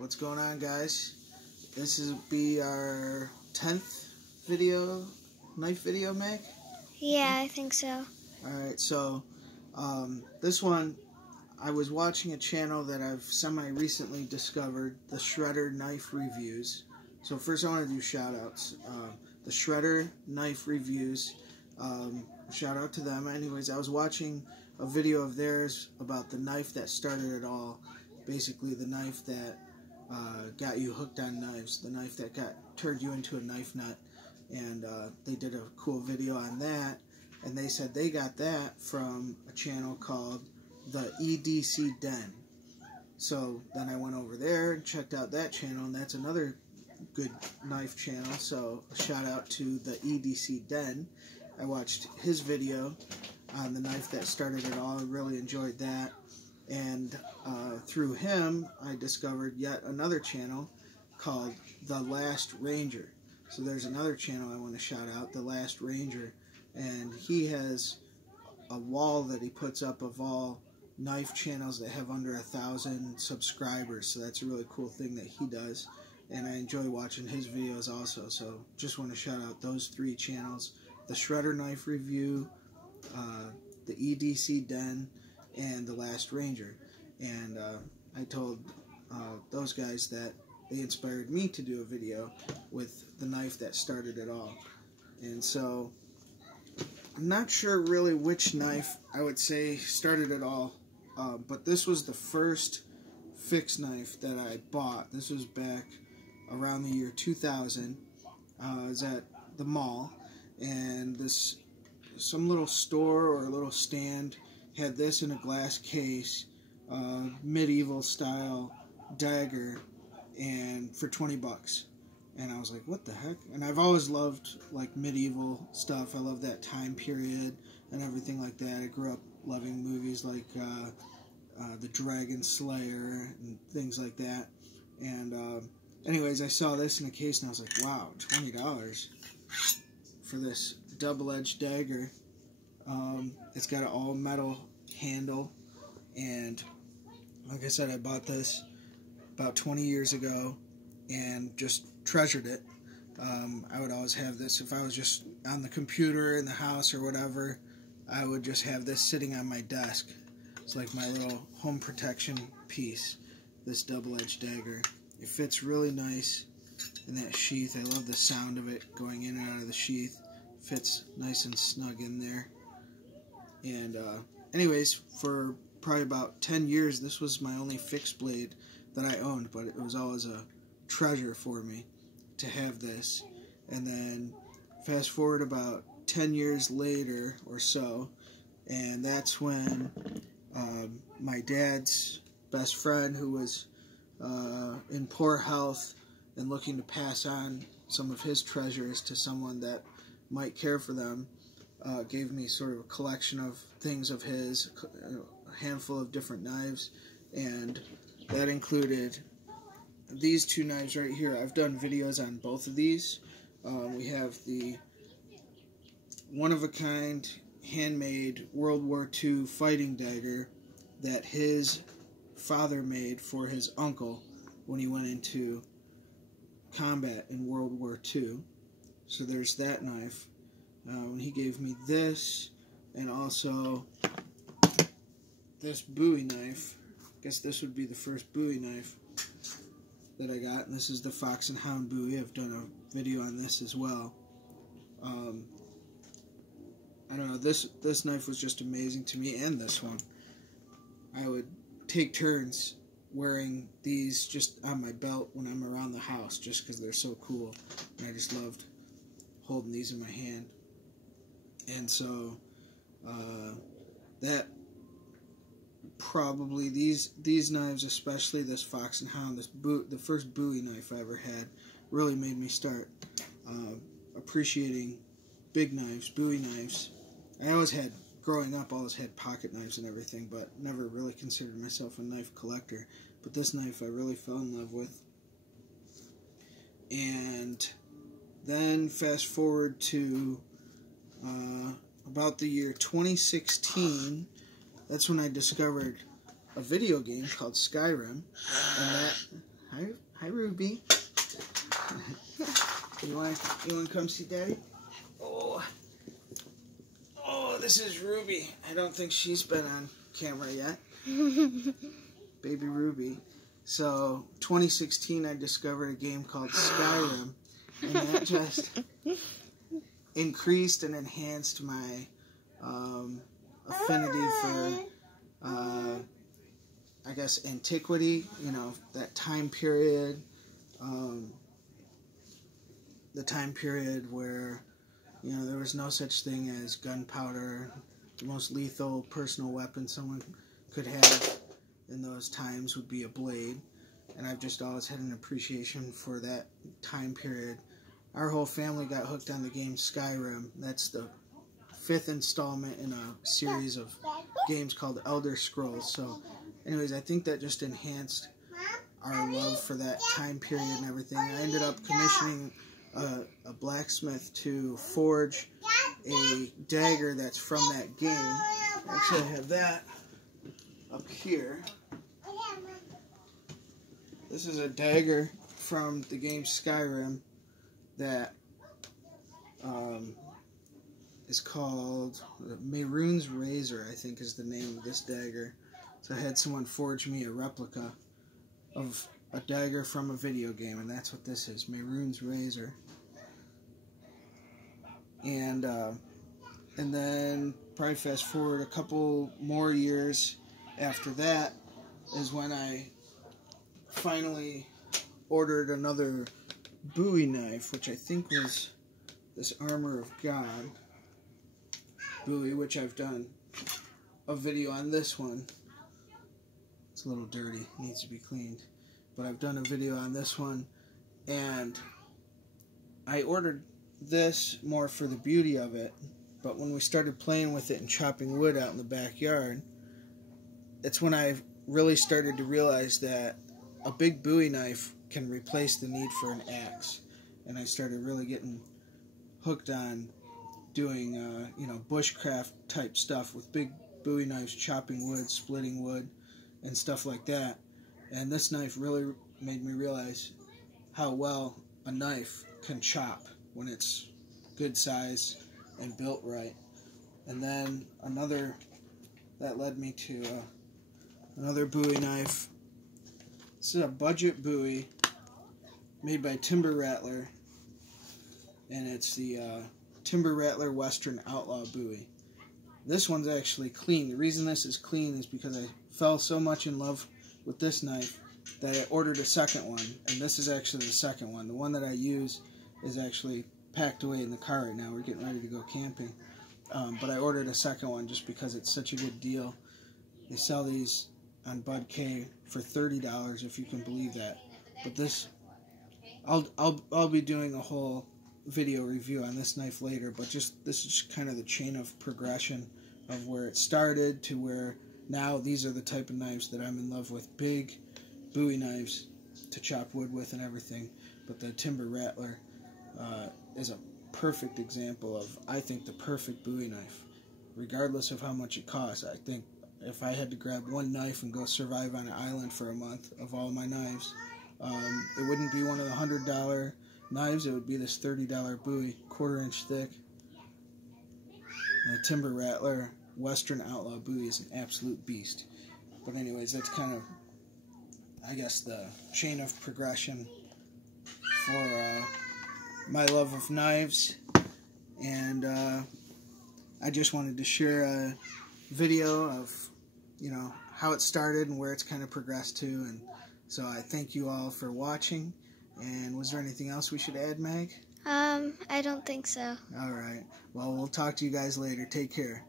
What's going on, guys? This will be our 10th video, knife video, Meg? Yeah, I think so. Alright, so this one, I was watching a channel that I've semi-recently discovered, the Shredder Knife Reviews. So first I want to do shout-outs. The Shredder Knife Reviews, shout out to them. Anyways, I was watching a video of theirs about the knife that started it all. Basically the knife that got you hooked on knives, the knife that turned you into a knife nut, and they did a cool video on that, and they said they got that from a channel called the EDC Den. So then I went over there and checked out that channel, and that's another good knife channel, so a shout out to the EDC Den. I watched his video on the knife that started it all. I really enjoyed that. And through him, I discovered yet another channel called The Last Ranger. So there's another channel I want to shout out, The Last Ranger. And he has a wall that he puts up of all knife channels that have under 1,000 subscribers. So that's a really cool thing that he does. And I enjoy watching his videos also. So just want to shout out those three channels. The Shredder Knife Review, the EDC Den, and The Last Ranger. And I told those guys that they inspired me to do a video with the knife that started it all. And so I'm not sure really which knife I would say started it all, but this was the first fixed knife that I bought. This was back around the year 2000. I was at the mall, and some little store or a little stand had this in a glass case, medieval style dagger, and for 20 bucks. And I was like, what the heck? And I've always loved like medieval stuff. I love that time period and everything like that. I grew up loving movies like The Dragon Slayer and things like that. And anyways, I saw this in a case and I was like, wow, $20 for this double-edged dagger. It's got an all-metal handle, and like I said, I bought this about 20 years ago and just treasured it. I would always have this if I was just on the computer in the house or whatever. I would just have this sitting on my desk. It's like my little home protection piece, this double-edged dagger. It fits really nice in that sheath. I love the sound of it going in and out of the sheath. Fits nice and snug in there. And anyways, for probably about 10 years, this was my only fixed blade that I owned, but it was always a treasure for me to have this. And then fast forward about 10 years later or so, and that's when my dad's best friend, who was in poor health and looking to pass on some of his treasures to someone that might care for them, gave me sort of a collection of things of his, a handful of different knives, and that included these two knives right here. I've done videos on both of these. We have the one-of-a-kind, handmade World War II fighting dagger that his father made for his uncle when he went into combat in World War II. So there's that knife. When he gave me this, and also this Bowie knife. I guess this would be the first Bowie knife that I got, and this is the Fox and Hound Bowie. I've done a video on this as well. I don't know, this knife was just amazing to me, and this one. I would take turns wearing these just on my belt when I'm around the house, just because they're so cool, and I just loved holding these in my hand. And so that probably these knives, especially this Fox and Hound, the first Bowie knife I ever had, really made me start appreciating big knives, Bowie knives. I always had, growing up, always had pocket knives and everything, but never really considered myself a knife collector. But this knife I really fell in love with. And then fast forward to about the year 2016, that's when I discovered a video game called Skyrim, and that, Ruby. You want to come see Daddy? Oh, this is Ruby. I don't think she's been on camera yet. Baby Ruby. So, 2016, I discovered a game called Skyrim, and that just increased and enhanced my affinity for, I guess, antiquity, you know, that time period, the time period where, you know, there was no such thing as gunpowder. The most lethal personal weapon someone could have in those times would be a blade, and I've just always had an appreciation for that time period. Our whole family got hooked on the game Skyrim. That's the 5th installment in a series of games called Elder Scrolls. So anyways, I think that just enhanced our love for that time period and everything. I ended up commissioning a blacksmith to forge a dagger that's from that game. Actually, I have that up here. This is a dagger from the game Skyrim that is called Mehrunes Razor, I think is the name of this dagger. So I had someone forge me a replica of a dagger from a video game, and that's what this is, Mehrunes Razor. And then probably fast forward a couple more years after that is when I finally ordered another Bowie knife, which I think was this Armor of God Bowie, which I've done a video on this one. It's a little dirty, needs to be cleaned, but I've done a video on this one, and I ordered this more for the beauty of it, but when we started playing with it and chopping wood out in the backyard, it's when I really started to realize that a big Bowie knife can replace the need for an axe. And I started really getting hooked on doing, you know, bushcraft type stuff with big Bowie knives, chopping wood, splitting wood, and stuff like that. And this knife really made me realize how well a knife can chop when it's good size and built right. And then that led me to another Bowie knife. This is a budget Bowie made by Timber Rattler, and it's the Timber Rattler Western Outlaw Bowie. This one's actually clean. The reason this is clean is because I fell so much in love with this knife that I ordered a second one, and this is actually the second one. The one that I use is actually packed away in the car right now. We're getting ready to go camping. But I ordered a second one just because it's such a good deal. They sell these on Bud K for $30, if you can believe that. But this, I'll be doing a whole video review on this knife later. But this is just kind of the chain of progression of where it started to where now these are the type of knives that I'm in love with. Big Bowie knives to chop wood with and everything. But the Timber Rattler is a perfect example of, I think, the perfect Bowie knife, regardless of how much it costs. I think if I had to grab one knife and go survive on an island for a month of all my knives, it wouldn't be one of the $100 knives. It would be this $30 Bowie, 1/4 inch thick. And the Timber Rattler Western Outlaw Bowie is an absolute beast. But anyways, that's kind of, I guess, the chain of progression for my love of knives. And I just wanted to share a video of, you know, how it started and where it's kind of progressed to. And so I thank you all for watching. And was there anything else we should add, Meg? I don't think so. All right. Well, we'll talk to you guys later. Take care.